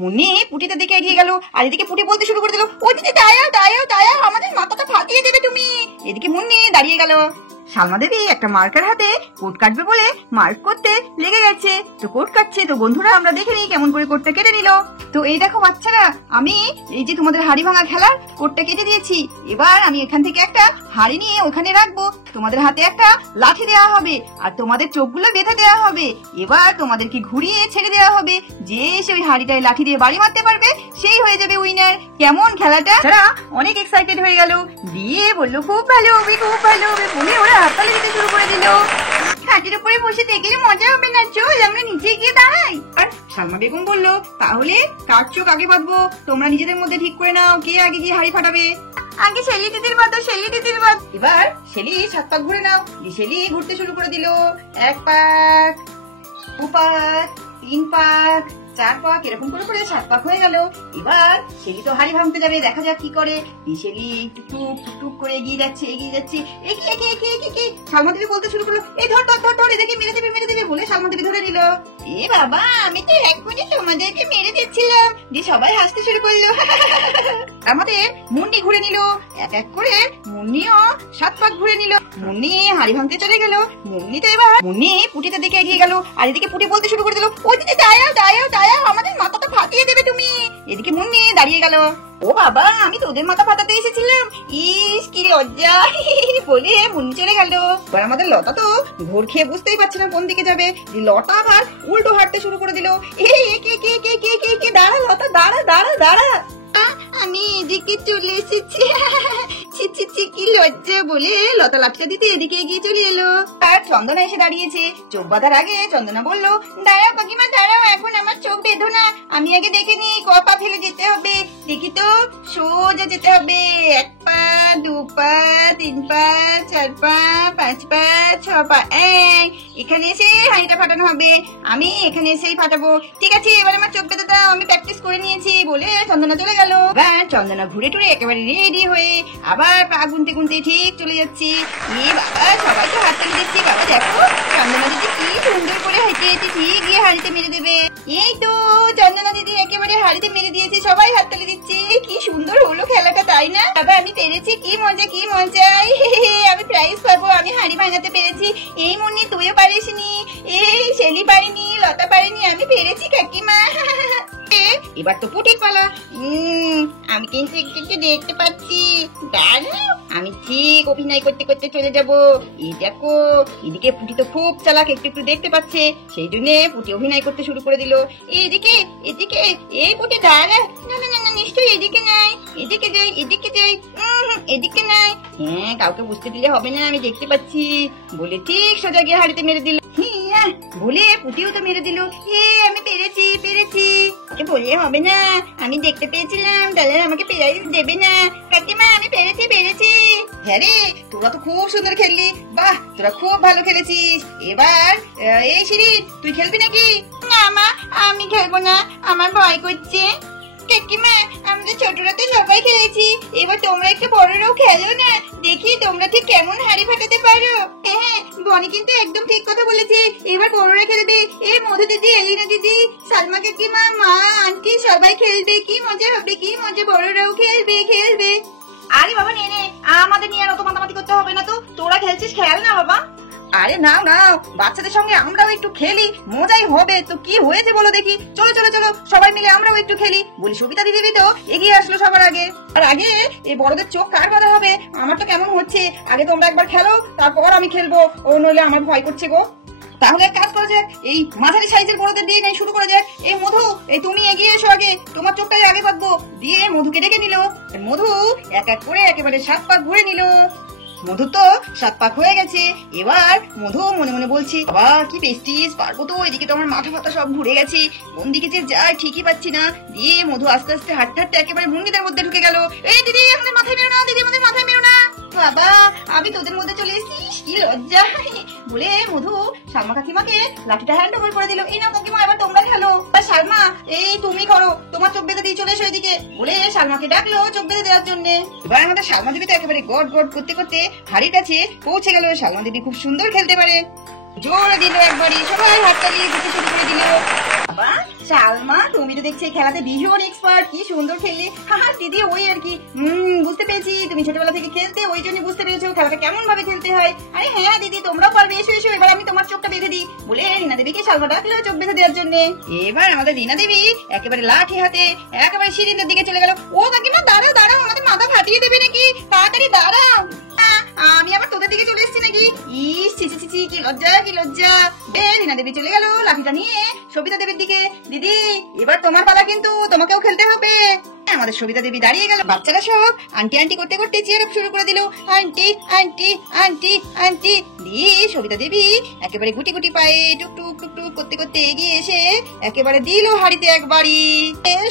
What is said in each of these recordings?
মুন্নি পুটিতে দিকে এগিয়ে গেল আর এদিকে পুটি বলতে শুরু করে দিল, ও দিদি দাঁড়াও দাঁড়াও দাঁড়াও, আমাদের মাথাটা ফাটিয়ে দেবে তুমি। এদিকে মুন্নি দাঁড়িয়ে গেল। সালমা দেবী একটা মার্কার হাতে কোট কাটবে বলে মার্ক করতে লেগে গেছে। তো কোট কাটছে, তো বন্ধুরা আমরা দেখে নিই কেমন করে কোটটা কেটে নিল। তো এই দেখো বাচ্চারা, আমি এই যে তোমাদের হাড়ি ভাঙা খেলার কোটটা কেটে দিয়েছি। এবার আমি এখান থেকে একটা হাড়ি নিয়ে ওখানে রাখবো, তোমাদের হাতে একটা লাঠি দেওয়া হবে আর তোমাদের চোখগুলো বেঁধে দেওয়া হবে। এবার তোমাদেরকে ঘুরিয়ে ছেড়ে দেওয়া হবে, যে এসে ওই হাড়িটায় লাঠি দিয়ে বাড়ি মারতে পারবে সেই হয়ে যাবে উইনার। কেমন খেলাটা? তারা অনেক এক্সাইটেড হয়ে গেল, দিয়ে বললো খুব ভালো হবে খুব ভালো হবে বলে ওরা হাততালি দিতে শুরু করে দিল। খাটের উপরে বসে দেখলে মজা হবে না, চল আমরা নিচে গিয়ে দাঁড়াই। আর সালমা বেগম বললো, তাহলে কার চোখ আগে বাঁধবো, তোমরা নিজেদের মধ্যে ঠিক করে নাও কে আগে গিয়ে হাড়ি ফাটাবে। আগে শেলি দিদির বাঁধো, শেলি দিদির বাঁধ। এবার শেলি 7 পাক ঘুরে নাও। শেলি ঘুরতে শুরু করে দিল, 1 পাক 2 পাক 3 পাক 4 পাক, এরকম করে করে 7 পাক হয়ে গেল। এবার শেলি তো হাড়ি ভাঙতে যাবে, দেখা যাক কি করে। শেলি টুক টুক করে এগিয়ে যাচ্ছে এগিয়ে যাচ্ছে, এগিয়ে সালমা দেবী বলতে শুরু করলো, এই ধর ধর ধর ধর, এদিকে মেরে দেবে বলে সালমা দেবী ধরে নিল। এ বাবা, আমি তো এখনই তোমাদেরকে মেরে দিচ্ছিলাম। দিয়ে সবাই হাসতে শুরু করলো। আমাদের মুন্নি ঘুরে নিল, এক এক করে মুন্নিও 7 পাক ঘুরে নিল। মুন্নি হাড়ি ভাঙতে চলে গেল। মুন্নি তো এবার মুন্নি পুটিতে দিকে এগিয়ে গেল আর এদিকে পুটি বলতে শুরু করে দিল, ও দিদি দাঁড়াও দাঁড়াও দাঁড়াও, আমাদের মাথাটা ফাটিয়ে দেবে তুমি। এদিকে মুন্নি দাঁড়িয়ে গেল, ও বাবা, আমি তোদের মাথা ফাটাতে এসেছিলাম, ইস কি লজ্জা বলে মুন্নি চলে গেল। এবার আমাদের লতা তো ঘোর খেয়ে বুঝতেই পারছে না কোন দিকে যাবে। লতা আবার উল্টো হাঁটতে শুরু করে দিল। কে দাঁড়া লতা, দাঁড়া দাঁড়া দাঁড়া, আমি এদিকে চলে এসেছি। কি লজ্জা বলে লতা লাফটা দিতে এদিকে এগিয়ে চলে এলো। আর চন্দনা এসে দাঁড়িয়েছে। চোখ বাঁধার আগে চন্দনা বলল, দাঁড়াও কাকিমা দাঁড়াও, এখন আমার চোখ বেঁধো না, আমি আগে দেখে নি ক পা ফেলে যেতে হবে। দেখি তো, সোজা যেতে হবে, 1 পা 2 পা 3 পা 4 পা 5 পা 6 পা। এখানে এসে হাঁড়িটা ফাটানো হবে, আমি এখানে এসেই ফাটাবো। ঠিক আছে, এবার আমার চোখ বেঁধে দাও, আমি প্র্যাকটিস করে নিয়েছি বলে চন্দনা চলে গেল। চন্দনা ঘুরে টুরে একেবারে রেডি হয়ে আবার পা গুনতে গুনতে ঠিক চলে যাচ্ছে। বাবা, সবাই তো হাততালি দিচ্ছি, বাবা দেখো চন্দনা দিদি কি সুন্দর করে হেঁটে হেঁটে ঠিক গিয়ে হাড়িতে মেরে দেবে। এই তো চন্দনা দিদি একেবারে হাড়িতে মেরে দিয়েছে, সবাই হাততালি দিচ্ছে। কি সুন্দর হলো খেলাটা, তাই না? বাবা আমি পেরেছি, কি মজা কি মজা, আমি প্রাইজ পাবো, আমি হাড়ি ভাঙাতে পেরেছি। এই মুন্নি তুইও পারিসনি, এই শেলি পারিনি, লতা পারিনি, আমি পেরেছি কাকিমা। এবার তো পুটির পালা। আমি কিন্তু একটু দেখতে পাচ্ছি, দাঁড়াও আমি ঠিক অভিনয় করতে করতে চলে যাব। এই দেখো, এদিকে পুটি তো খুব চালাক, একটু দেখতে পাচ্ছে, সেই জন্য পুটি অভিনয় করতে শুরু করে দিল। এদিকে এদিকে, এই পুটি দাঁড়া, না না না নিশ্চয়ই এদিকে নাই, এদিকে যাই এদিকে যাই, এদিকে নাই। হ্যাঁ, কাউকে বুঝতে দিলে হবে না, আমি দেখতে পাচ্ছি বলে ঠিক সোজা গিয়ে হাড়িতে মেরে দিল। বলে পুটিও তো মেরে দিল। আমি পেরেছি পেরেছি, ওকে বললে হবে না, আমি দেখতে পেয়েছিলাম, তাহলে আমাকে প্রাইজ দেবে না। কাকিমা আমি পেরেছি পেরেছি। হ্যাঁ রে, তোরা তো খুব সুন্দর খেললি, বাহ তোরা খুব ভালো খেলেছিস। এবার এই শিরিন, তুই খেলবি নাকি? না মা, আমি খেলবো না, আমার ভয় করছে। কাকিমা আমরা ছোটরা তো সবাই খেলেছি, এবার তোমরা একটু বড়রাও খেলো না, দেখি তোমরা ঠিক কেমন হাড়ি ফাটাতে পারো। হ্যাঁ, বনি কিন্তু একদম ঠিক কথা বলেছে, এবার বড়রা খেলবে। মধু দিদি, এলিনা দিদি, সালমা কাকিমা, মা, আন্টি সবাই খেলবে, কি মজা হবে কি মজা, বড়রাও খেলবে খেলবে। আরে বাবা নে নে, আমাদের নিয়ে আর অত মাতামাতি করতে হবে না তো, তোরা খেলছিস খেল না বাবা। আরে নাও নাও, বাচ্চাদের সঙ্গে আমরাও একটু খেলি, মজাই হবে। তো কি হয়েছে বলো দেখি, চলো চলো চলো সবাই মিলে আমরাও একটু খেলি বলি। সবিতা দিদি তো এগিয়ে আসলো সবার আগে। আর আগে এই বড়দের চোখ কার বাঁধা হবে, আমার তো কেমন হচ্ছে। আগে তোমরা একবার খেলো, তারপর আমি খেলবো, ও নইলে আমার ভয় করছে গো। তাহলে এক কাজ করা যাক, এই মাঝারি সাইজের বড়দের দিয়ে নেই শুরু করা যাক। এই মধু, এই তুমি এগিয়ে এসো আগে, তোমার চোখটাই আগে বাঁধবো। দিয়ে মধুকে ডেকে নিল। মধু এক এক করে একেবারে 7 পাক ঘুরে নিল। মধু তো 7 পাক হয়ে গেছে। এবার মধু মনে মনে বলছি, বাবা কি পেস্টিস, পারবো তো? এদিকে তো আমার মাথা ফাতা সব ঘুরে গেছে, কোন দিকে যে যায় ঠিকই পাচ্ছি না। দিয়ে মধু আস্তে আস্তে হাঁটতে হাঁটতে একেবারে মুন্নিদের মধ্যে ঢুকে গেল। এই দিদি আমাদের মাথায় মেরো না, দিদি আমাদের মাথায় মেরো না। বাবা আমি তোদের মধ্যে চলে এসেছিস, কি লজ্জা বলে মধু সালমা কাকিমাকে লাঠিটা হ্যান্ড ওভার করে দিল। এই নাও কাকিমা, এবার তোমরা খেলো। সালমা এই তুমি করো, তোমার চোখ বেঁধে দিয়ে চলে এসো এদিকে বলে সালমাকে ডাকলো চোখ বেঁধে দেওয়ার জন্য। এবার আমাদের সালমা দেবী তো একেবারে গট গট করতে করতে হাড়ির কাছে পৌঁছে গেল। সালমা দেবী খুব সুন্দর খেলতে পারে, জোরে দিল একবারই, সবাই হাততালি দিতে শুরু করে দিল। বাবা সালমা, তুমি তো দেখছি এই খেলাতে ভীষণ এক্সপার্ট, কি সুন্দর খেললে। হ্যাঁ দিদি, ওই আর কি। বুঝতে পেরেছি, তুমি ছোটবেলা থেকে খেলতে, ওই জন্য বুঝতে পেরেছো খেলাটা কেমন ভাবে খেলতে হয়। আরে হ্যাঁ দিদি, তোমরাও পারবে, এসো এসো, এবার আমি তোমার চোখটা বেঁধে দিই বলে রীনা দেবীকে সালমা ডাকলো চোখ বেঁধে দেওয়ার জন্য। এবার আমাদের রীনা দেবী একেবারে লাঠি হাতে একেবারে সিঁড়ির দিকে চলে গেল। ও কাকিমা, দাঁড়াও দাঁড়াও, আমাদের মাথা ফাটিয়ে দেবে নাকি, তাড়াতাড়ি দাঁড়াও। আমি আবার তোদের দিকে চলে এসেছি নাকি? ইস, ছি ছি ছি ছি, কি লজ্জা কি লজ্জা। রীনা দেবী চলে গেল লাঠিটা নিয়ে সবিতা দেবীর দিকে। দিদি, এবার তোমার পালা, কিন্তু তোমাকেও খেলতে হবে। আমাদের সবিতা দেবী দাঁড়িয়ে গেল, বাচ্চারা সব আন্টি আন্টি করতে করতে চেয়ার আপ শুরু করে দিল। আন্টি আন্টি আন্টি আন্টি দিয়ে সবিতা দেবী একেবারে গুটি গুটি পায়ে টুকটুক টুকটুক করতে করতে এগিয়ে এসে একেবারে দিল হাড়িতে একবারই।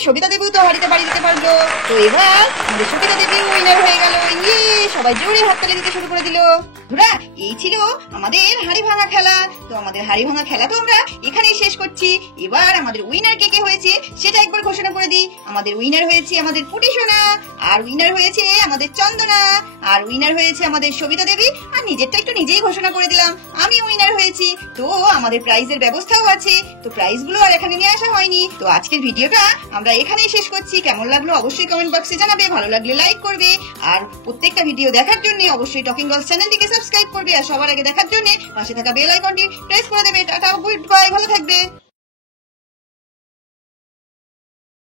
সবিতা দেবীও তো হাড়িতে বাড়ি দিতে পারলো। তো এবার আমাদের সবিতা দেবী উইনার হয়ে গেল। ইয়ে, সবাই জোরে হাততালি দিতে শুরু করে দিল। বন্ধুরা, এই ছিল আমাদের হাড়ি ভাঙা খেলা। তো আমাদের হাড়ি ভাঙা খেলা তো আমরা এখানেই শেষ করছি। এবার আমাদের উইনার কে কে হয়েছে সেটা একবার ঘোষণা করে দিই। আমাদের উইনার হয়েছে আমাদের পুটি সোনা, আর উইনার হয়েছে আমাদের চন্দনা, আর উইনার হয়েছে আমাদের সবিতা দেবী। আর নিজেরটা একটু নিজেই ঘোষণা করে দিলাম, আমি উইনার হয়েছি। তো আমাদের প্রাইজের ব্যবস্থাও আছে, তো প্রাইজ গুলো আর এখানে নিয়ে আসা হয়নি। তো আজকের ভিডিওটা আমরা এখানেই শেষ করছি। কেমন লাগলো অবশ্যই কমেন্ট বক্সে জানাবে, ভালো লাগলে লাইক করবে, আর প্রত্যেকটা ভিডিও দেখার জন্য অবশ্যই টকিং গার্লস চ্যানেলটিকে সাবস্ক্রাইব করবে, আর সবার আগে দেখার জন্য পাশে থাকা বেল আইকনটি প্রেস করে দেবে। টাটা, গুড বাই, ভালো থাকবে।